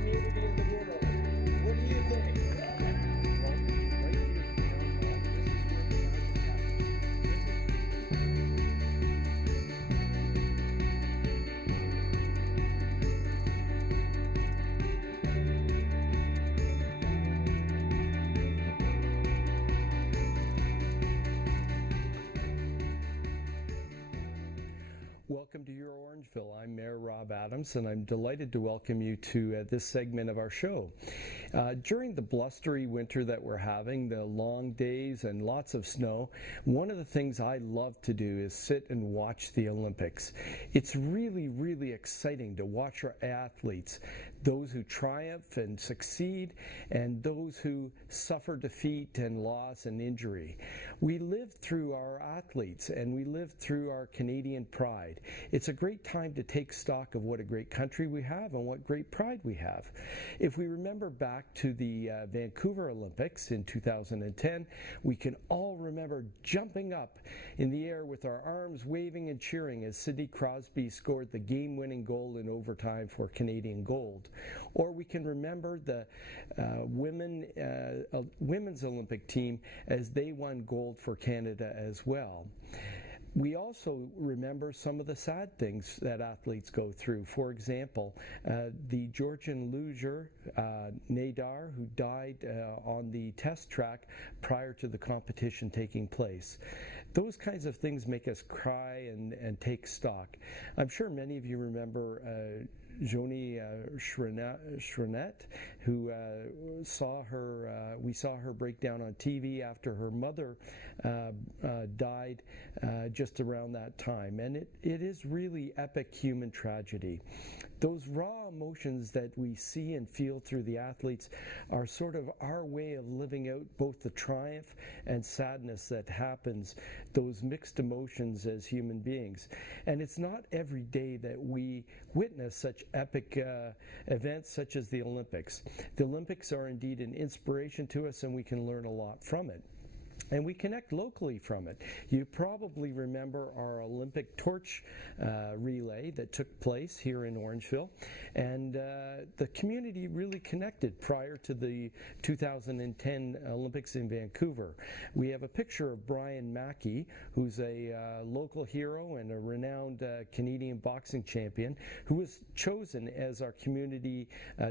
community in the world. What do you think? Welcome to Your Orangeville. I'm Mayor Rob Adams, and I'm delighted to welcome you to this segment of our show. During the blustery winter that we're having, the long days and lots of snow, one of the things I love to do is sit and watch the Olympics. It's really, really exciting to watch our athletes, those who triumph and succeed, and those who suffer defeat and loss and injury. We live through our athletes, and we live through our Canadian pride. It's a great time to take stock of what a great country we have and what great pride we have. If we remember back to the Vancouver Olympics in 2010, we can all remember jumping up in the air with our arms waving and cheering as Sidney Crosby scored the game-winning goal in overtime for Canadian gold. Or we can remember the women's Olympic team as they won gold for Canada as well. We also remember some of the sad things that athletes go through. For example, the Georgian luger, Nadar, who died on the test track prior to the competition taking place. Those kinds of things make us cry and take stock. I'm sure many of you remember Joni Shrinette, who we saw her break down on TV after her mother died just around that time. And it is really epic human tragedy. Those raw emotions that we see and feel through the athletes are sort of our way of living out both the triumph and sadness that happens, those mixed emotions as human beings. And it's not every day that we witness such epic events such as the Olympics. The Olympics are indeed an inspiration to us, and we can learn a lot from it. And we connect locally from it. You probably remember our Olympic torch relay that took place here in Orangeville, and the community really connected prior to the 2010 Olympics in Vancouver. We have a picture of Brian Mackey, who's a local hero and a renowned Canadian boxing champion, who was chosen as our community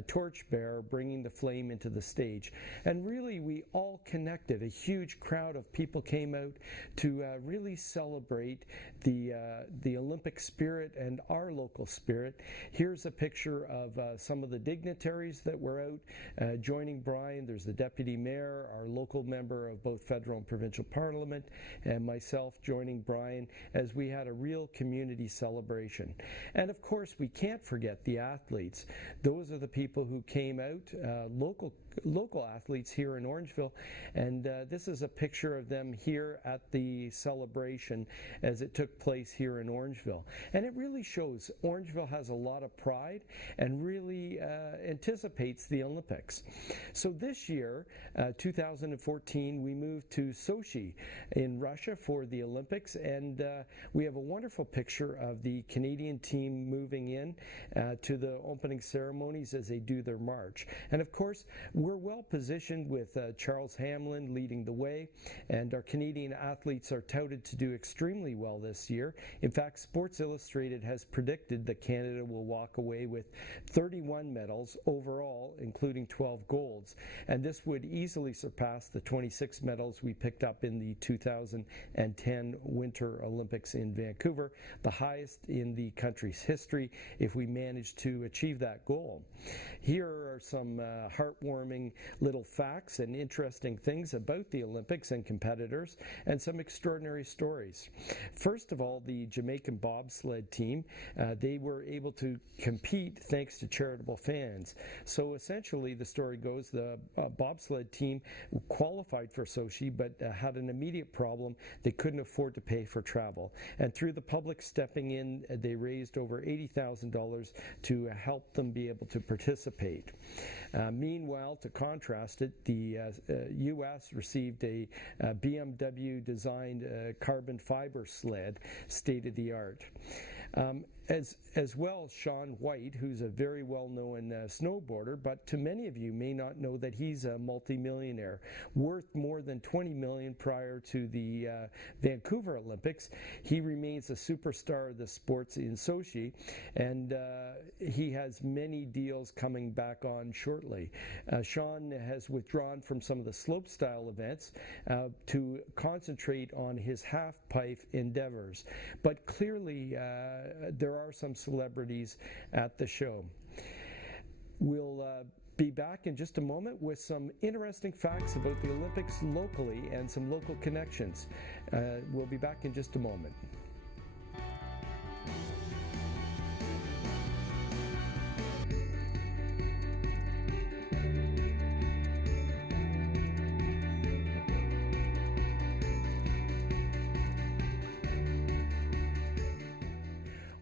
torchbearer, bringing the flame into the stage. And really, we all connected. A huge crowd of people came out to really celebrate the Olympic spirit and our local spirit. Here's a picture of some of the dignitaries that were out joining Brian. There's the deputy mayor, our local member of both federal and provincial parliament, and myself joining Brian as we had a real community celebration. And of course, we can't forget the athletes. Those are the people who came out, local athletes here in Orangeville, and this is a picture of them here at the celebration as it took place here in Orangeville. And it really shows Orangeville has a lot of pride and really anticipates the Olympics. So this year, 2014, we moved to Sochi in Russia for the Olympics, and we have a wonderful picture of the Canadian team moving in to the opening ceremonies as they do their march. And of course, we're well positioned with Charles Hamlin leading the way, and our Canadian athletes are touted to do extremely well this year. In fact, Sports Illustrated has predicted that Canada will walk away with 31 medals overall, including 12 golds, and this would easily surpass the 26 medals we picked up in the 2010 Winter Olympics in Vancouver, the highest in the country's history, if we manage to achieve that goal. Here are some heartwarming little facts and interesting things about the Olympics and competitors, and some extraordinary stories. First of all, the Jamaican bobsled team, they were able to compete thanks to charitable fans. So essentially, the story goes, the bobsled team qualified for Sochi, but had an immediate problem. They couldn't afford to pay for travel. And through the public stepping in, they raised over $80,000 to help them be able to participate. Meanwhile, to contrast it, the U.S. received a BMW-designed carbon fiber sled, state-of-the-art. as well as Shaun White, who's a very well-known snowboarder, but to many of you may not know that he's a multimillionaire, worth more than $20 million prior to the Vancouver Olympics. He remains a superstar of the sports in Sochi, and he has many deals coming back on shortly. Shaun has withdrawn from some of the slopestyle events to concentrate on his half-pipe endeavors, but clearly there are some celebrities at the show. We'll be back in just a moment with some interesting facts about the Olympics locally and some local connections. We'll be back in just a moment.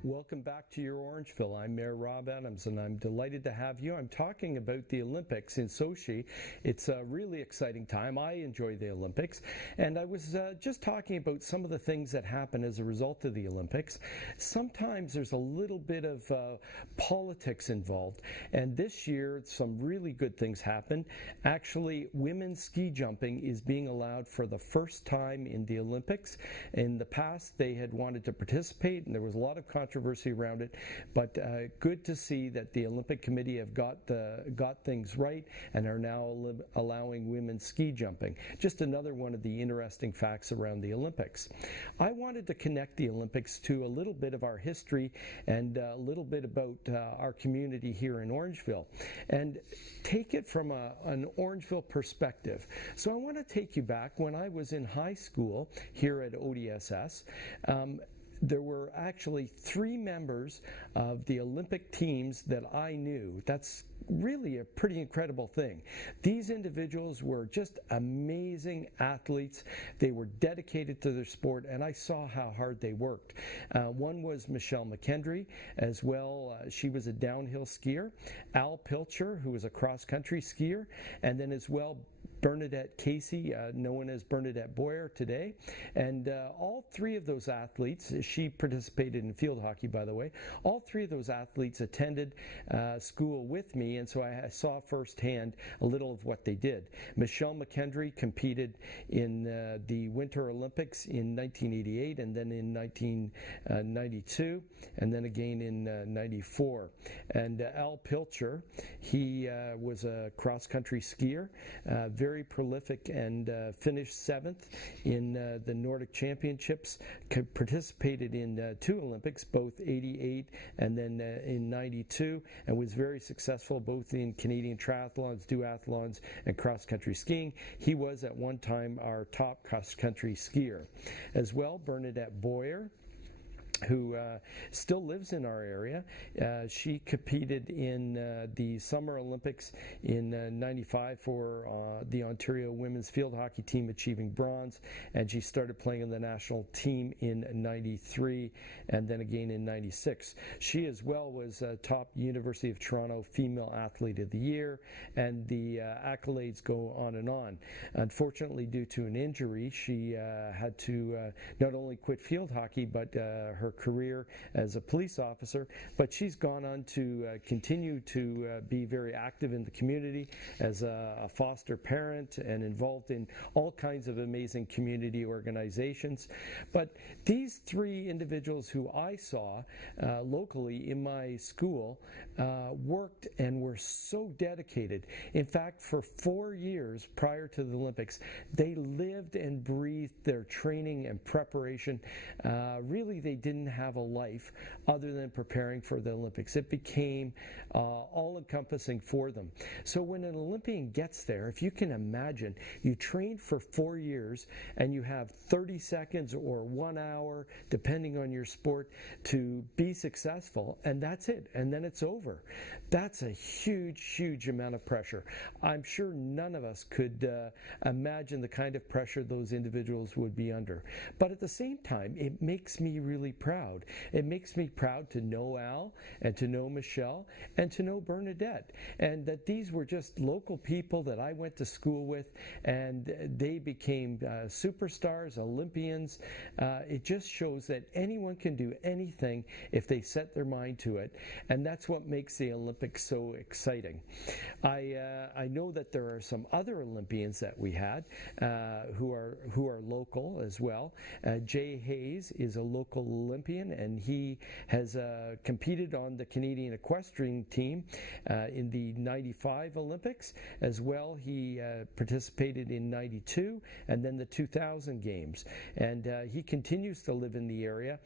Welcome back to Your Orangeville. I'm Mayor Rob Adams, and I'm delighted to have you. I'm talking about the Olympics in Sochi. It's a really exciting time. I enjoy the Olympics, and I was just talking about some of the things that happen as a result of the Olympics. Sometimes there's a little bit of politics involved, and this year some really good things happened. Actually, women's ski jumping is being allowed for the first time in the Olympics. In the past, they had wanted to participate, and there was a lot of controversy around it, but good to see that the Olympic Committee have got things right and are now allowing women's ski jumping. Just another one of the interesting facts around the Olympics. I wanted to connect the Olympics to a little bit of our history and a little bit about our community here in Orangeville, and take it from an Orangeville perspective. So I want to take you back when I was in high school here at ODSS. There were actually 3 members of the Olympic teams that I knew. That's really a pretty incredible thing. These individuals were just amazing athletes. They were dedicated to their sport, and I saw how hard they worked. One was Michelle McKendry, as well. She was a downhill skier. Al Pilcher, who was a cross-country skier, and then as well Bernadette Casey, known as Bernadette Boyer today. And all 3 of those athletes, she participated in field hockey, by the way, all 3 of those athletes attended school with me, and so I saw firsthand a little of what they did. Michelle McKendry competed in the Winter Olympics in 1988, and then in 1992, and then again in 94. And Al Pilcher, he was a cross-country skier, very prolific, and finished 7th in the Nordic Championships, participated in 2 Olympics, both 88 and then in 92, and was very successful both in Canadian triathlons, duathlons, and cross-country skiing. He was at one time our top cross-country skier. As well, Bernadette Boyer, who still lives in our area. She competed in the Summer Olympics in 95 for the Ontario women's field hockey team, achieving bronze, and she started playing in the national team in 93 and then again in 96. She as well was top University of Toronto Female Athlete of the Year, and the accolades go on and on. Unfortunately, due to an injury, she had to not only quit field hockey, but her career as a police officer, but she's gone on to continue to be very active in the community as a foster parent and involved in all kinds of amazing community organizations. But these 3 individuals who I saw locally in my school worked and were so dedicated. In fact, for 4 years prior to the Olympics, they lived and breathed their training and preparation. Really, they didn't have a life other than preparing for the Olympics. It became all-encompassing for them. So when an Olympian gets there, if you can imagine, you trained for 4 years and you have 30 seconds or 1 hour, depending on your sport, to be successful, and that's it, and then it's over. That's a huge, huge amount of pressure. I'm sure none of us could imagine the kind of pressure those individuals would be under. But at the same time, it makes me really proud proud. It makes me proud to know Al and to know Michelle and to know Bernadette, and that these were just local people that I went to school with, and they became superstars, Olympians. It just shows that anyone can do anything if they set their mind to it, and that's what makes the Olympics so exciting. I know that there are some other Olympians that we had who are local as well. Jay Hayes is a local Olympian, and he has competed on the Canadian equestrian team in the 95 Olympics as well. He participated in 92 and then the 2000 games, and he continues to live in the area,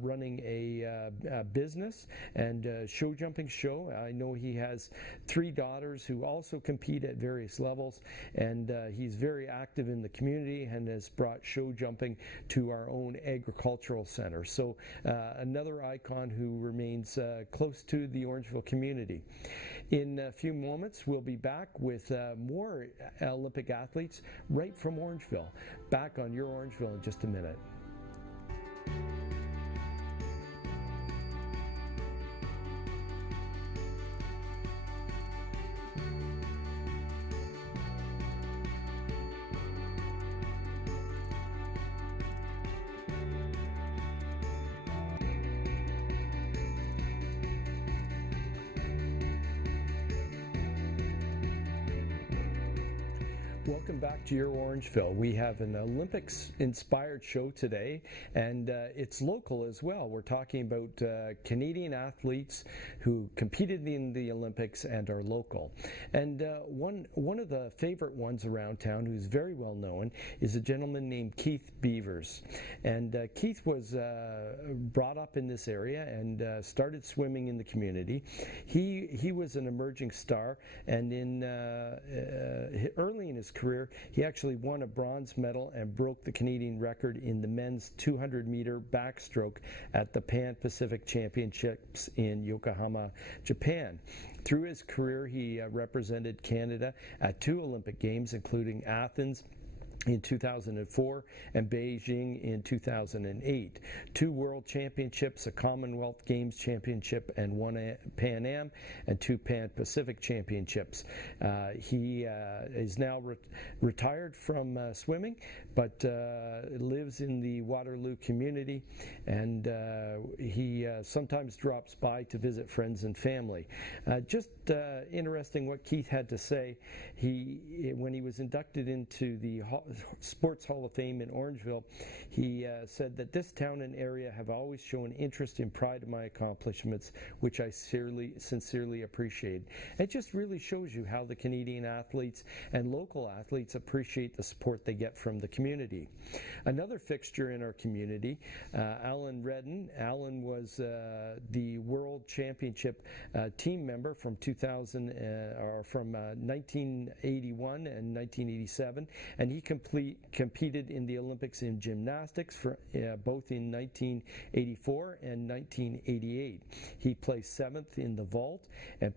running a business and show jumping show. I know he has 3 daughters who also compete at various levels, and he's very active in the community and has brought show jumping to our own agricultural center. So another icon who remains close to the Orangeville community. In a few moments, we'll be back with more Olympic athletes right from Orangeville. Back on Your Orangeville in just a minute. Welcome back to Your Orangeville. We have an Olympics-inspired show today, and it's local as well. We're talking about Canadian athletes who competed in the Olympics and are local. And one of the favorite ones around town, who's very well known, is a gentleman named Keith Beavers. And Keith was brought up in this area and started swimming in the community. He was an emerging star, and early in his career, he actually won a bronze medal and broke the Canadian record in the men's 200-meter backstroke at the Pan Pacific Championships in Yokohama, Japan. Through his career, he represented Canada at 2 Olympic Games, including Athens in 2004 and Beijing in 2008. 2 World Championships, a Commonwealth Games Championship, and 1 Pan Am and 2 Pan Pacific Championships. He is now retired from swimming, but lives in the Waterloo community, and he sometimes drops by to visit friends and family. Just interesting what Keith had to say. When he was inducted into the Sports Hall of Fame in Orangeville, he said that this town and area have always shown interest and pride in my accomplishments, which I sincerely appreciate. It just really shows you how the Canadian athletes and local athletes appreciate the support they get from the community. Another fixture in our community, Alan Redden. Alan was the World Championship team member from 1981 and 1987, and he competed in the Olympics in gymnastics both in 1984 and 1988. He placed 7th in the vault and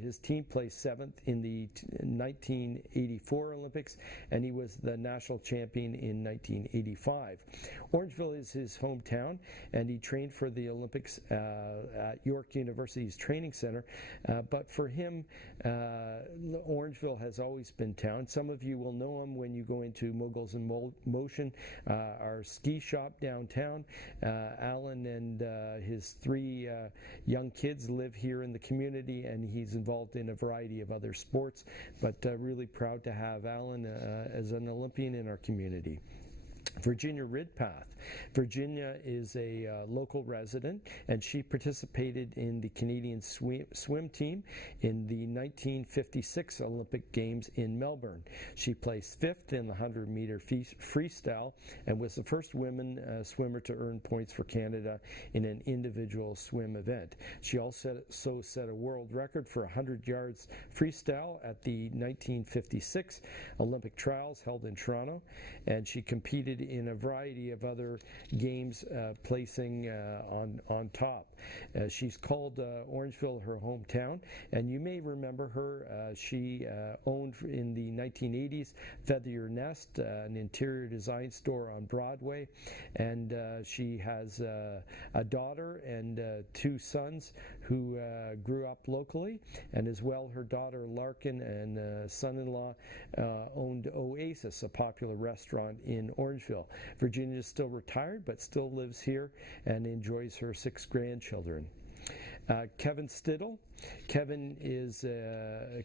his team placed 7th in the 1984 Olympics, and he was the national champion in 1985. Orangeville is his hometown, and he trained for the Olympics at York University's training center, but for him, Orangeville has always been town. Some of you will know him when you go into Moguls in Motion, our ski shop downtown. Alan and his 3 young kids live here in the community, and he's involved in a variety of other sports, but really proud to have Alan as an Olympian in our community. Virginia Ridpath. Virginia is a local resident, and she participated in the Canadian swim team in the 1956 Olympic Games in Melbourne. She placed 5th in the 100-meter freestyle and was the first woman swimmer to earn points for Canada in an individual swim event. She also set a world record for 100 yards freestyle at the 1956 Olympic trials held in Toronto, and she competed competed in a variety of other games, placing on top. She's called Orangeville her hometown, and you may remember her. She owned in the 1980s Feather Your Nest, an interior design store on Broadway, and she has a daughter and two sons who grew up locally, and as well her daughter Larkin and son-in-law owned Oasis, a popular restaurant in Orangeville. Virginia is still retired but still lives here and enjoys her 6 grandchildren. Kevin Stittle. Kevin is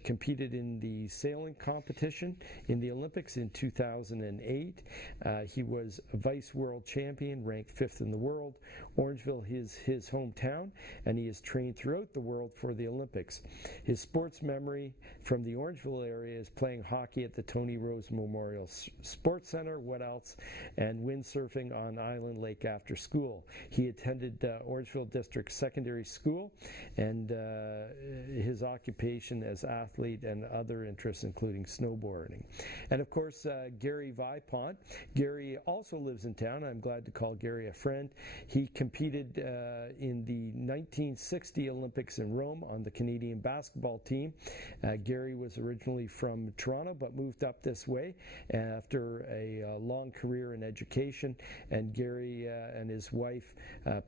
competed in the sailing competition in the Olympics in 2008. He was a vice world champion, ranked 5th in the world. Orangeville is his hometown, and he has trained throughout the world for the Olympics. His sports memory from the Orangeville area is playing hockey at the Tony Rose Memorial Sports Center, what else, and windsurfing on Island Lake after school. He attended Orangeville District Secondary School, and his occupation as athlete and other interests including snowboarding. And of course, Gary Vipont. Gary also lives in town. I'm glad to call Gary a friend. He competed in the 1960 Olympics in Rome on the Canadian basketball team. Gary was originally from Toronto but moved up this way after a long career in education, and Gary and his wife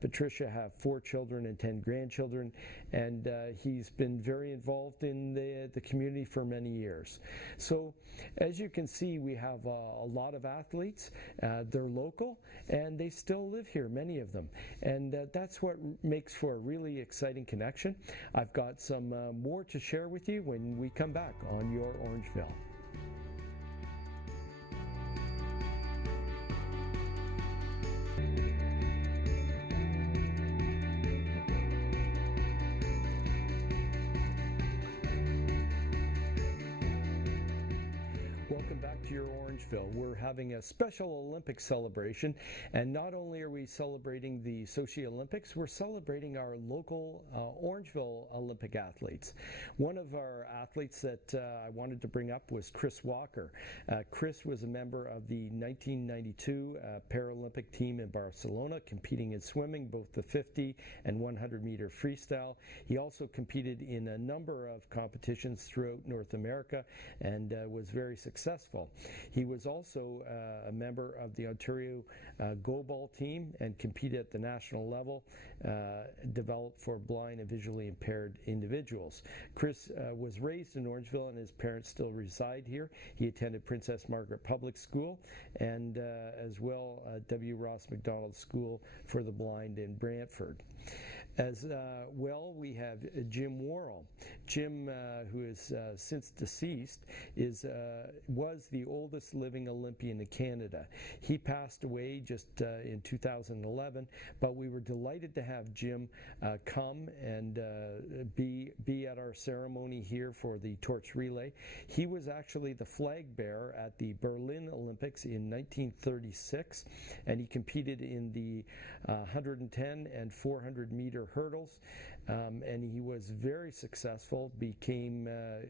Patricia have 4 children and 10 grandchildren, and he's been very involved in the community for many years. So as you can see, we have a lot of athletes. They're local and they still live here, many of them, and that's what makes for a really exciting connection. I've got some more to share with you when we come back on Your Orangeville. We're having a special Olympic celebration, and not only are we celebrating the Sochi Olympics, we're celebrating our local Orangeville Olympic athletes. One of our athletes that I wanted to bring up was Chris Walker. Chris was a member of the 1992 Paralympic team in Barcelona, competing in swimming, both the 50 and 100 meter freestyle. He also competed in a number of competitions throughout North America and was very successful. He was also a member of the Ontario Go-Ball team and competed at the national level, developed for blind and visually impaired individuals. Chris was raised in Orangeville, and his parents still reside here. He attended Princess Margaret Public School and as well W. Ross McDonald School for the Blind in Brantford. As well, we have Jim Worrell. Jim, who is since deceased, was the oldest living Olympian in Canada. He passed away just in 2011, but we were delighted to have Jim come and be at our ceremony here for the torch relay. He was actually the flag bearer at the Berlin Olympics in 1936, and he competed in the 110 and 400 meter hurdles, and he was very successful, became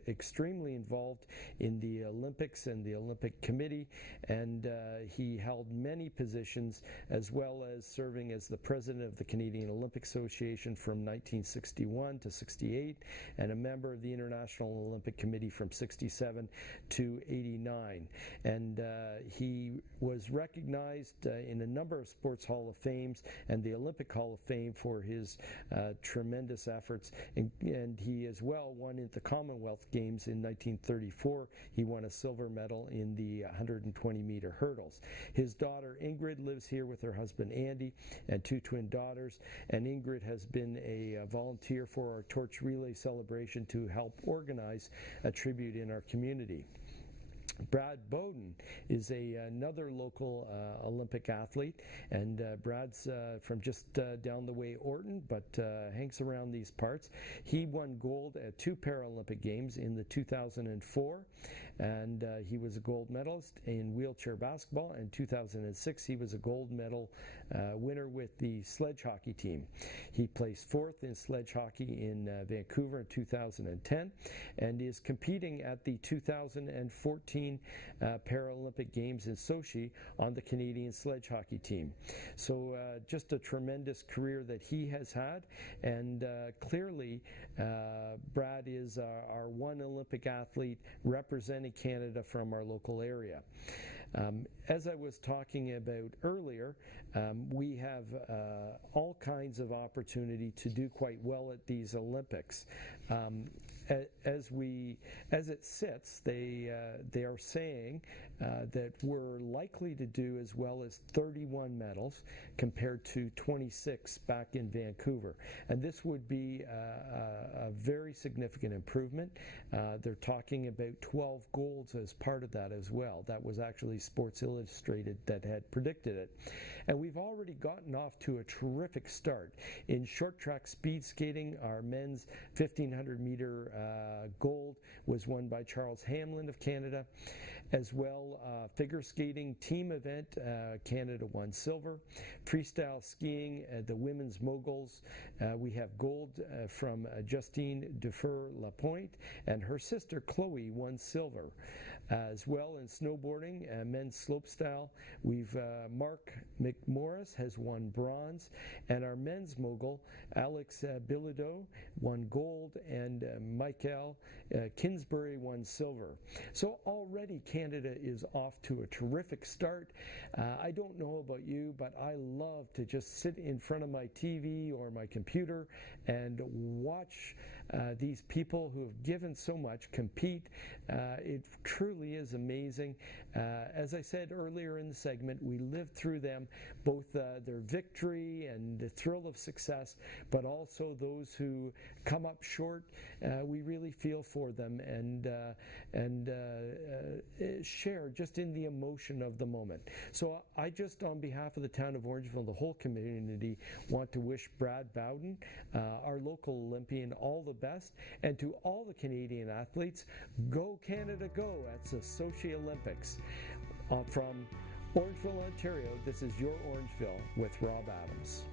extremely involved in the Olympics and the Olympic Committee, and he held many positions, as well as serving as the president of the Canadian Olympic Association from 1961 to 68, and a member of the International Olympic Committee from 67 to 89. And he was recognized in a number of sports Hall of Fames and the Olympic Hall of Fame for his tremendous efforts, and he as well won at the Commonwealth Games in 1934. He won a silver medal in the 120 meter hurdles. His daughter Ingrid lives here with her husband Andy and 2 twin daughters, and Ingrid has been a volunteer for our torch relay celebration to help organize a tribute in our community. Brad Bowden is another local Olympic athlete, and Brad's from just down the way, Orton, but hangs around these parts. He won gold at 2 Paralympic Games in the 2004 and he was a gold medalist in wheelchair basketball. In 2006, he was a gold medal winner with the sledge hockey team. He placed fourth in sledge hockey in Vancouver in 2010 and is competing at the 2014 Paralympic Games in Sochi on the Canadian sledge hockey team. So just a tremendous career that he has had, and clearly Brad is our one Olympic athlete representing Canada from our local area. As I was talking about earlier, we have all kinds of opportunity to do quite well at these Olympics. As it sits, they are saying that we're likely to do as well as 31 medals compared to 26 back in Vancouver, and this would be a very significant improvement. They're talking about 12 golds as part of that as well. That was actually Sports Illustrated that had predicted it, and we've already gotten off to a terrific start in short track speed skating. Our men's 1500 meter gold was won by Charles Hamlin of Canada. As well, figure skating team event, Canada won silver. Freestyle skiing, the women's moguls, we have gold from Justine Dufour-Lapointe, and her sister Chloe won silver. As well in snowboarding, men's slopestyle, we've Mark McMorris has won bronze, and our men's mogul, Alex Bilodeau, won gold, and Michael Kinsbury won silver. So already Canada is off to a terrific start. I don't know about you, but I love to just sit in front of my TV or my computer and watch these people who have given so much compete. It truly is amazing. As I said earlier in the segment, we lived through them, both their victory and the thrill of success, but also those who come up short. We really feel for them and share just in the emotion of the moment. So I just, on behalf of the town of Orangeville, the whole community, want to wish Brad Bowden, our local Olympian, all the best, and to all the Canadian athletes, go Canada go at the Sochi Olympics. From Orangeville, Ontario, this is Your Orangeville with Rob Adams.